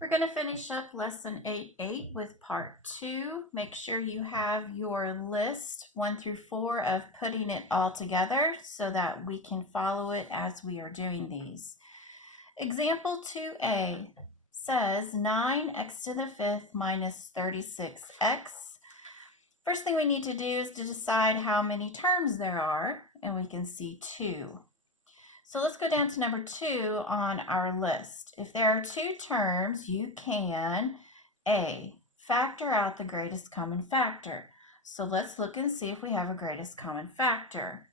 We're going to finish up lesson 8.8 with part 2. Make sure you have your list 1 through 4 of putting it all together so that we can follow it as we are doing these. Example 2a says 9x to the 5th minus 36x. First thing we need to do is to decide how many terms there are, and we can see 2. So let's go down to number 2 on our list. If there are 2 terms, you can A, factor out the greatest common factor. So let's look and see if we have a greatest common factor.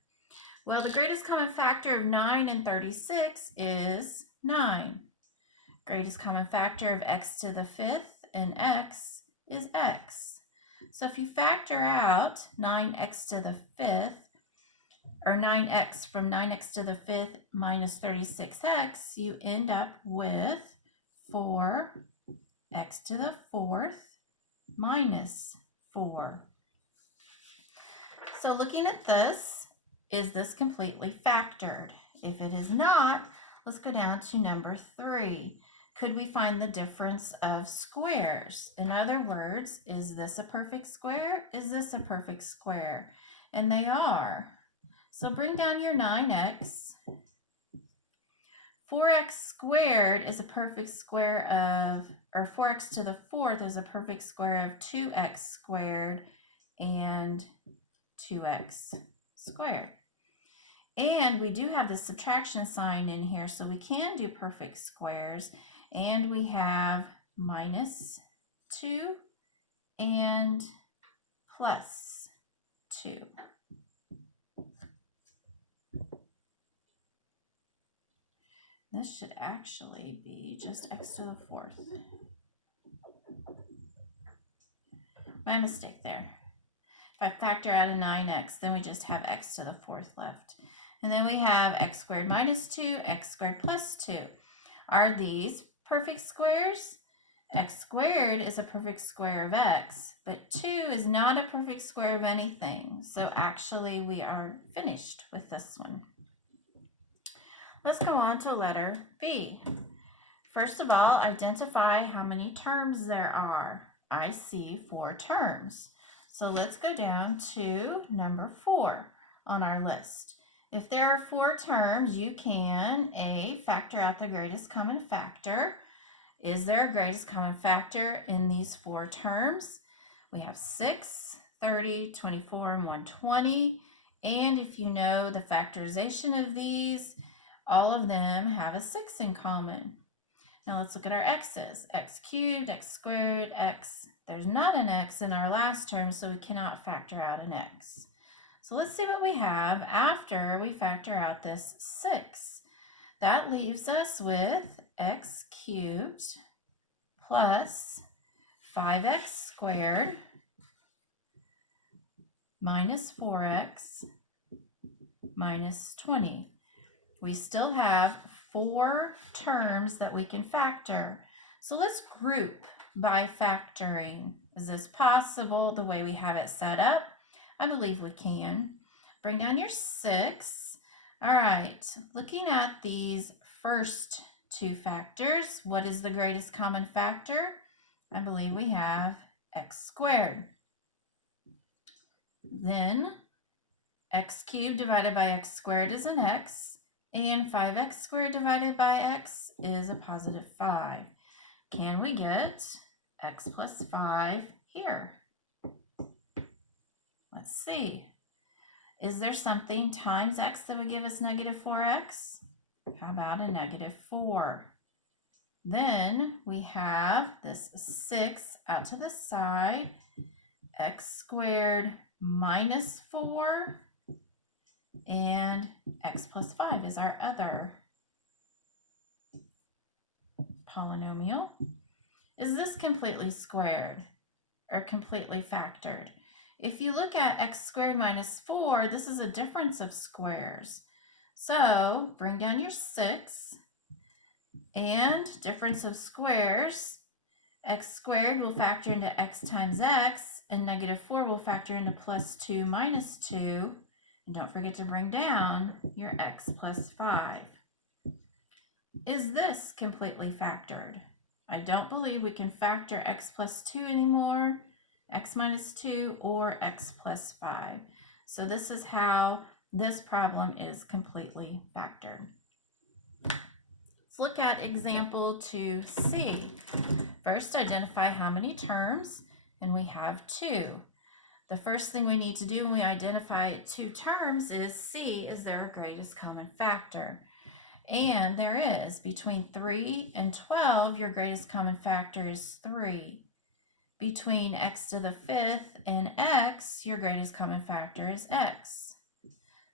Well, the greatest common factor of 9 and 36 is 9. Greatest common factor of x to the 5th and x is x. So if you factor out 9x to the 5th, or 9x from 9x to the 5th minus 36x, you end up with 4x to the 4th minus 4. So looking at this, is this completely factored? If it is not, let's go down to number 3. Could we find the difference of squares? In other words, is this a perfect square? Is this a perfect square? And they are. So bring down your 9x. 4x squared is a perfect square of, or 4x to the 4th is a perfect square of 2x squared and 2x squared. And we do have the subtraction sign in here, so we can do perfect squares. And we have minus 2 and plus 2. This should actually be just x to the 4th. My mistake there. If I factor out a 9x, then we just have x to the 4th left. And then we have x squared minus 2, x squared plus 2. Are these perfect squares? X squared is a perfect square of x, but 2 is not a perfect square of anything. So actually we are finished with this one. Let's go on to letter B. First of all, identify how many terms there are. I see 4 terms. So let's go down to number 4 on our list. If there are 4 terms, you can A, factor out the greatest common factor. Is there a greatest common factor in these 4 terms? We have 6, 30, 24, and 120. And if you know the factorization of these, all of them have a 6 in common. Now let's look at our x's. X cubed, x squared, x. There's not an x in our last term, so we cannot factor out an x. So let's see what we have after we factor out this 6. That leaves us with x cubed plus 5x squared minus 4x minus 20. We still have 4 terms that we can factor. So let's group by factoring. Is this possible the way we have it set up? I believe we can. Bring down your 6. All right, looking at these first 2 factors, what is the greatest common factor? I believe we have x squared. Then x cubed divided by x squared is an x. And 5x squared divided by x is a positive 5. Can we get x plus 5 here? Let's see. Is there something times x that would give us negative 4x? How about a negative 4? Then we have this 6 out to the side. X squared minus 4. And x plus 5 is our other polynomial. Is this completely squared or completely factored? If you look at x squared minus 4, this is a difference of squares. So bring down your 6 and difference of squares. X squared will factor into x times x, and negative 4 will factor into plus 2 minus 2. And don't forget to bring down your x plus 5. Is this completely factored? I don't believe we can factor x plus 2 anymore, x minus 2, or x plus 5. So this is how this problem is completely factored. Let's look at example 2C. First, identify how many terms, and we have 2. The first thing we need to do when we identify 2 terms is see, is there a greatest common factor? And there is. Between 3 and 12, your greatest common factor is 3. Between x to the 5th and x, your greatest common factor is x.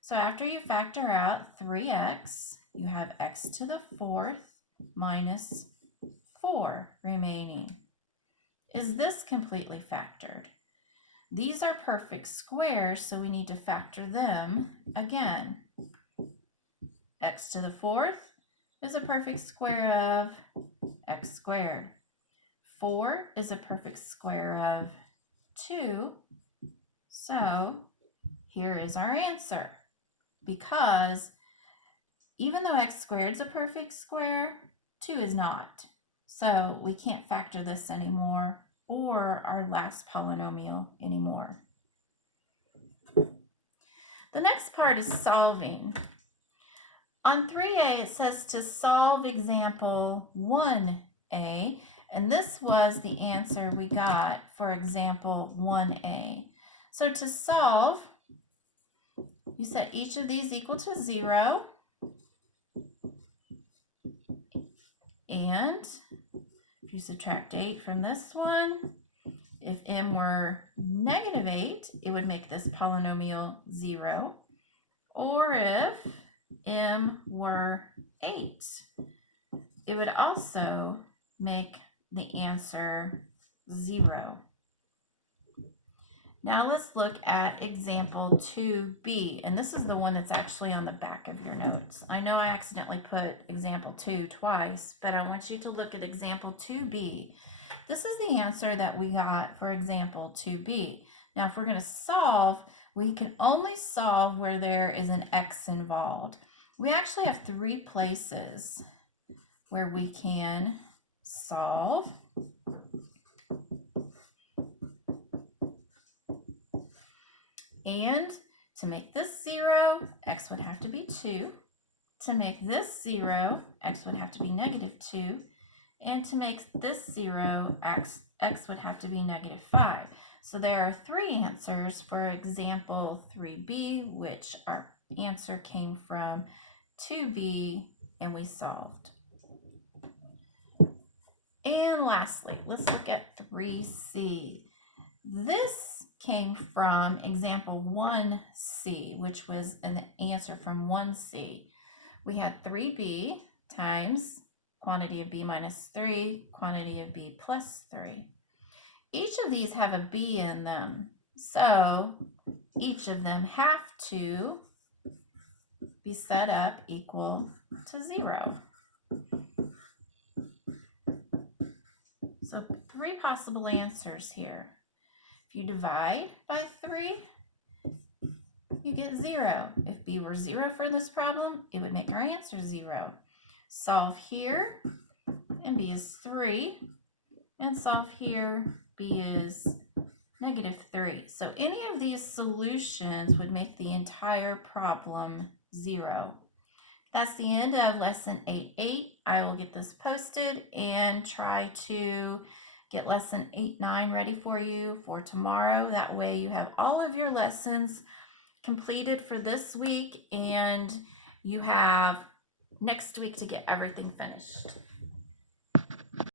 So after you factor out 3x, you have x to the 4th minus 4 remaining. Is this completely factored? These are perfect squares, so we need to factor them again. X to the 4th is a perfect square of x squared. 4 is a perfect square of 2. So here is our answer. Because even though x squared is a perfect square, 2 is not. So we can't factor this anymore, or our last polynomial anymore. The next part is solving. On 3A, it says to solve example 1A, and this was the answer we got for example 1A. So to solve, you set each of these equal to 0, and if you subtract 8 from this one, if m were negative 8, it would make this polynomial 0. Or if m were 8, it would also make the answer 0. Now let's look at example 2b, and this is the one that's actually on the back of your notes. I know I accidentally put example 2 twice, but I want you to look at example 2b. This is the answer that we got for example 2b. Now if we're going to solve, we can only solve where there is an x involved. We actually have 3 places where we can solve. And to make this 0, x would have to be 2. To make this 0, x would have to be negative 2. And to make this 0, x would have to be negative 5. So there are 3 answers for example 3b, which our answer came from 2b, and we solved. And lastly, let's look at 3c. This came from example 1c, which was an answer from 1c. We had 3b times quantity of b minus 3, quantity of b plus 3. Each of these have a b in them, so each of them have to be set up equal to 0. So 3 possible answers here. If you divide by 3, you get 0. If b were 0 for this problem, it would make our answer 0. Solve here, and b is 3. And solve here, b is negative 3. So any of these solutions would make the entire problem 0. That's the end of lesson 8.8. I will get this posted and try to get lesson 8.9 ready for you for tomorrow. That way you have all of your lessons completed for this week, and you have next week to get everything finished.